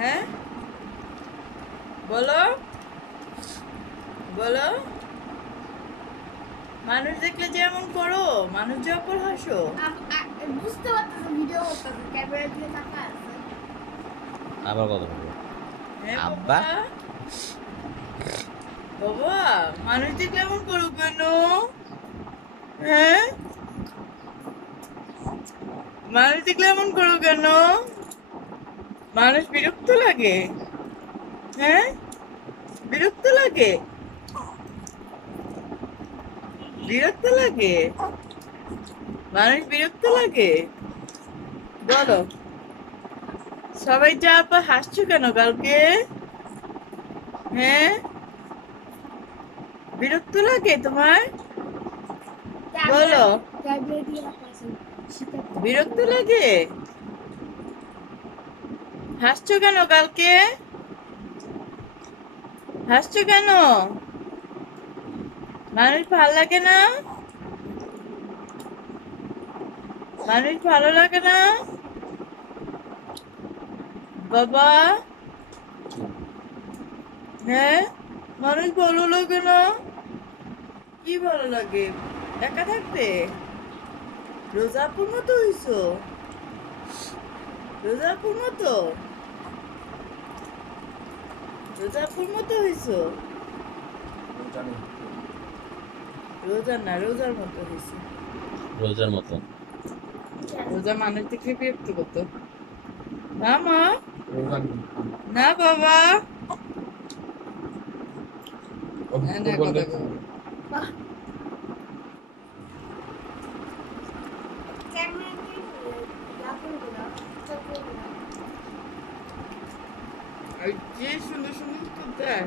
হ্যাঁ বলো বলো, মানুষ দেখলে যে এমন করো, মানুষ যে অপর হাসো। বুঝতে পারতেছো ভিডিও করতেছো ক্যামেরা দিয়ে তাকা আছে। আবার কথা বলবো। হ্যাঁ আব্বা বাবা, বাবা মানুষ দেখলে এমন করো কেন? হ্যাঁ, মানুষ দেখলে এমন করো কেন? মানুষ বিরক্ত লাগে? হ্যাঁ, বিরক্ত লাগে? বিরক্ত লাগে? মানুষ বিরক্ত লাগে? বলো, সবাই যা আপা হাসছো কেন কালকে? হ্যাঁ, বিরক্ত লাগে তোমার? বলো, ক্যামেরা দিয়ে তাকা আছে। বিরক্ত লাগে? হাসছো কেন কালকে? হাসছো কেন? মানুষ ভালো লাগে না? মানুষ ভালো লাগে না বাবা? হ্যাঁ, মানুষ ভালো লাগে না? কি ভালো লাগে? একা থাকতে? রোজাপুর মতো হইছো? রোজাপুর মতো? রোজাপুর মতো হইছো? রোজা না, রোজার মতো হইছো। রোজার মতো। রোজা মানুষ দেখলে বিরক্ত করতো না মা? না বাবা, না কথা কও। ক্যামেরা দিয়ে লাফান দিলাম চকলেট দিলাম। আর যে সুন্দর সুন্দর তো দেয়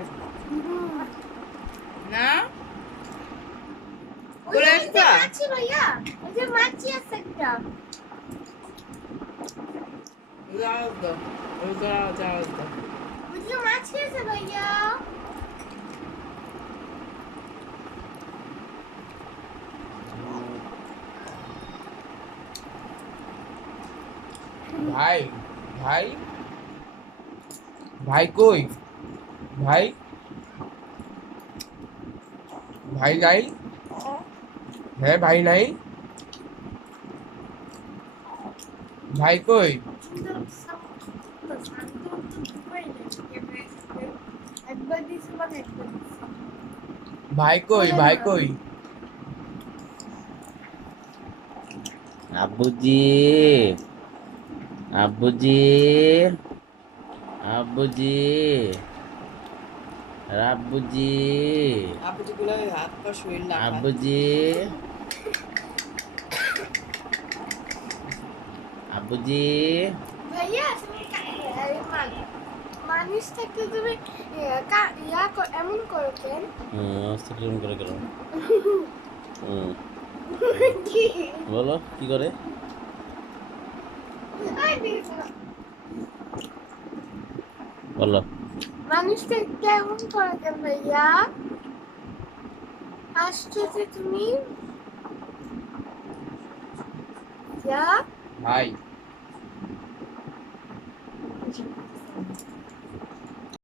না, বলে আসবা? মাছি ভাইয়া, ওই যে মাছি আছে একটা। যাও দাও, যাও যাও দাও। ওই যে মাছি আছে ভাইয়া। ভাই ভাই ভাই কই? ভাই ভাই নাই? হ্যাঁ ভাই নাই? ভাই কই? একবার দিছি মানে একবার দিছি। ভাই কই? ভাই কই? আব্বুজি, আব্বুজি, আব্বুজি, রাব্বুজি, আপুজি গুলো হাত পা শরীর লাফাচ্ছে। আব্বুজি, আব্বুজি। ভাইয়া তুমি মানুষ থাকতে তুমি এমন করো কেন? কিরকম করে গেল? কি? বলো কি করে? আই দিছো। বলো। মানুষ থাকতে এমন করো কেন ভাইয়া? আসছো যে তুমি? যা ভাই